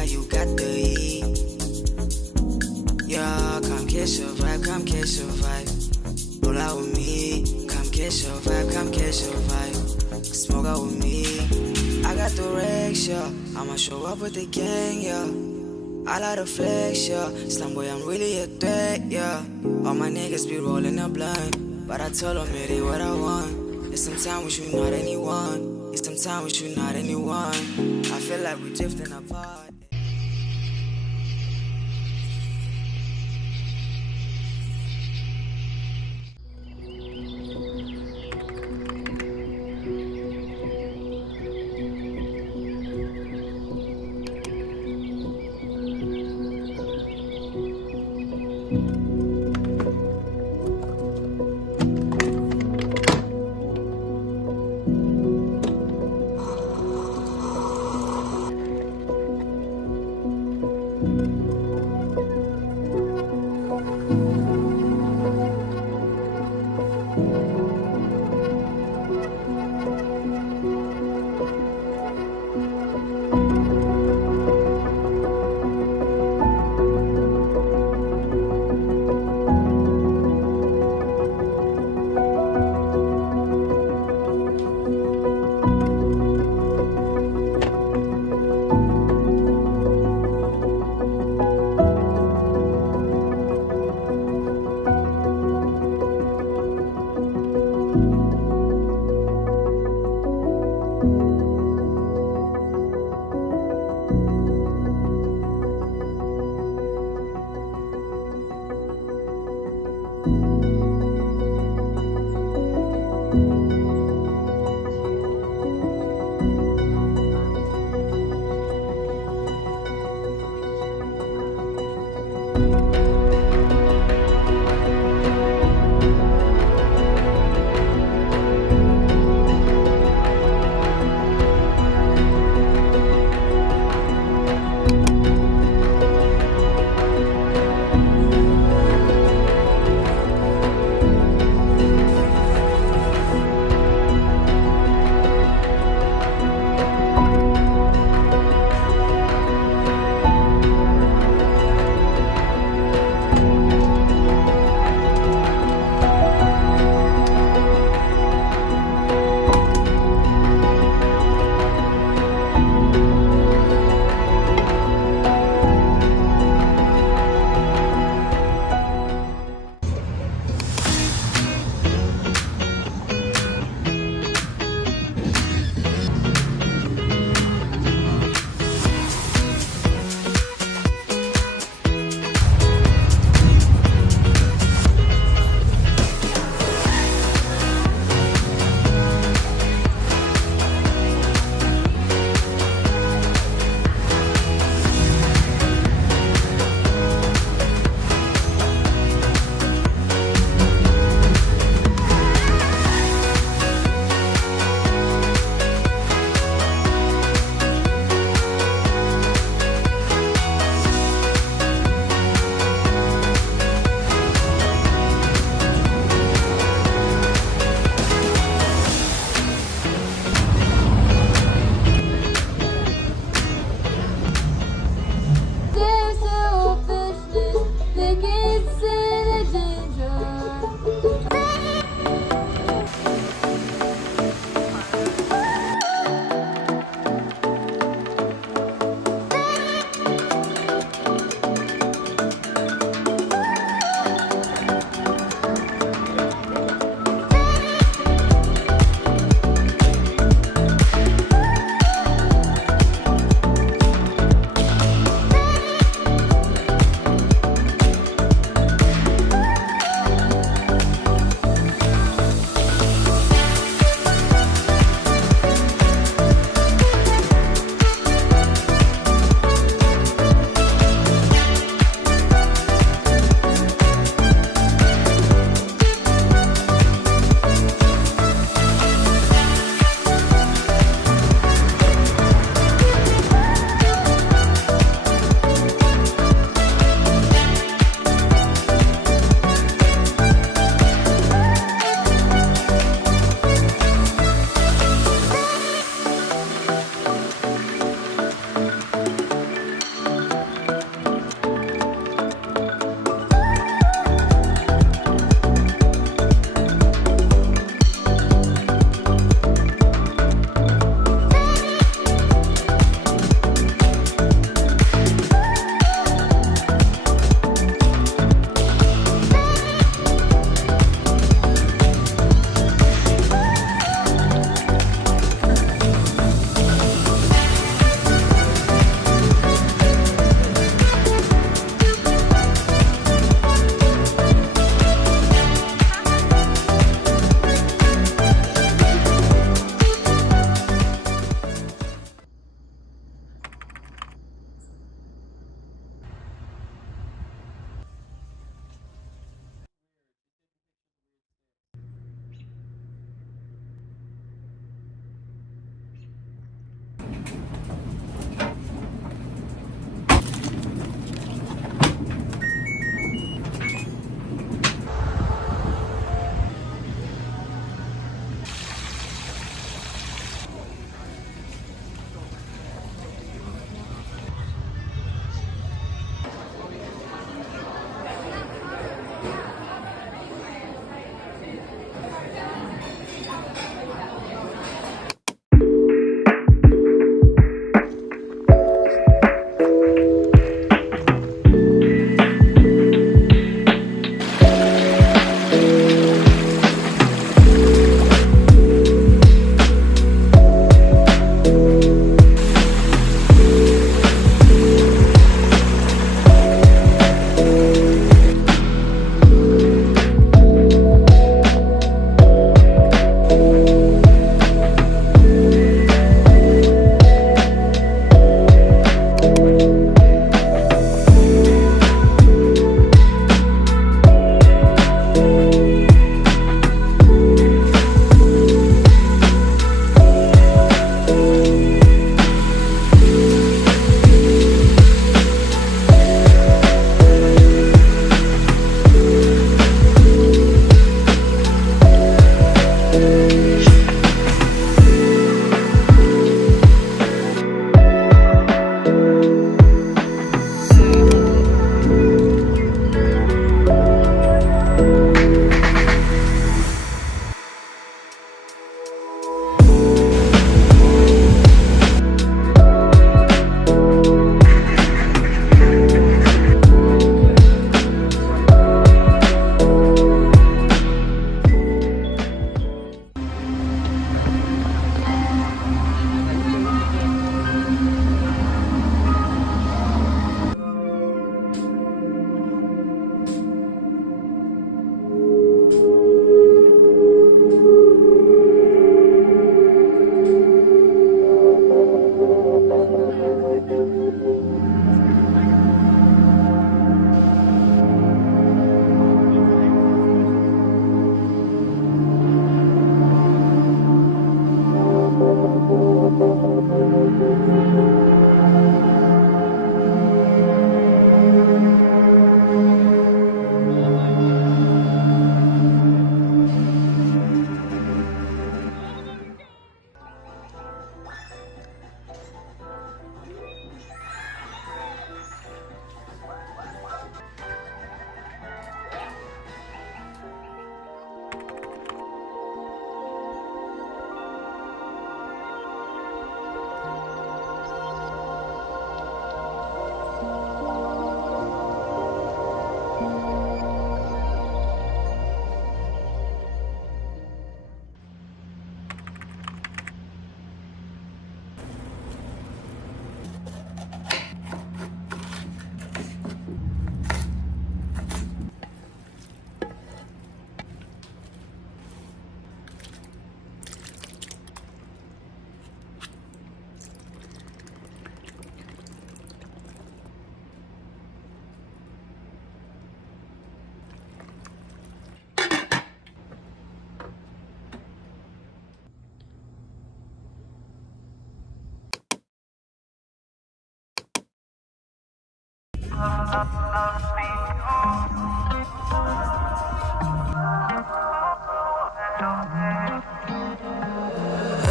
yeah, you got the heat. Yeah, come catch your vibe, come catch your vibe. Roll out with me, come catch your vibe, come catch your vibe. Smoke out with me, I got the racks, yeah. I'ma show up with the gang, yeah. I like the flex, yeah. Slum boy, I'm really a threat, yeah. All my niggas be rolling a blunt, but I told them it ain't what I want. It's some time with you, not anyone. It's some time with you, not anyone. I feel like we drifting apart.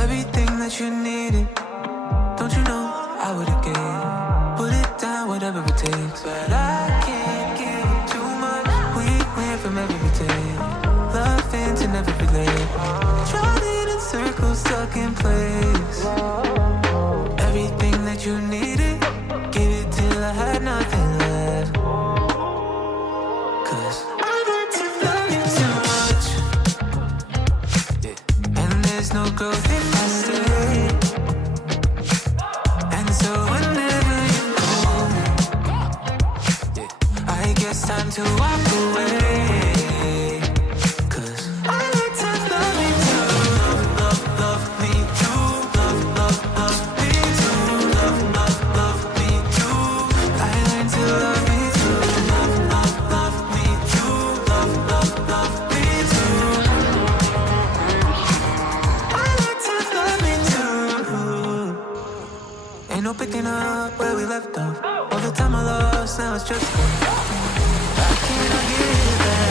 Everything that you needed, don't you know I would've gave. Put it down, whatever it takes. But I can't give too much. We went from every day, loving to never be late. Drowning in circles, stuck in place. Everything that you needed, gave it till I had nothing left. Cause I learned to love you too much, yeah. And there's no growth if I stay. And so whenever you call me, yeah, I guess time to walk away. Cause I learned to love me too. Love me too. Love me too. Love me too. I learned to love me too. Love me too. Love me too. I learned to love me too. Ain't no picking up where we left off. All the time I lost, now it's just gone. I cannot get it back.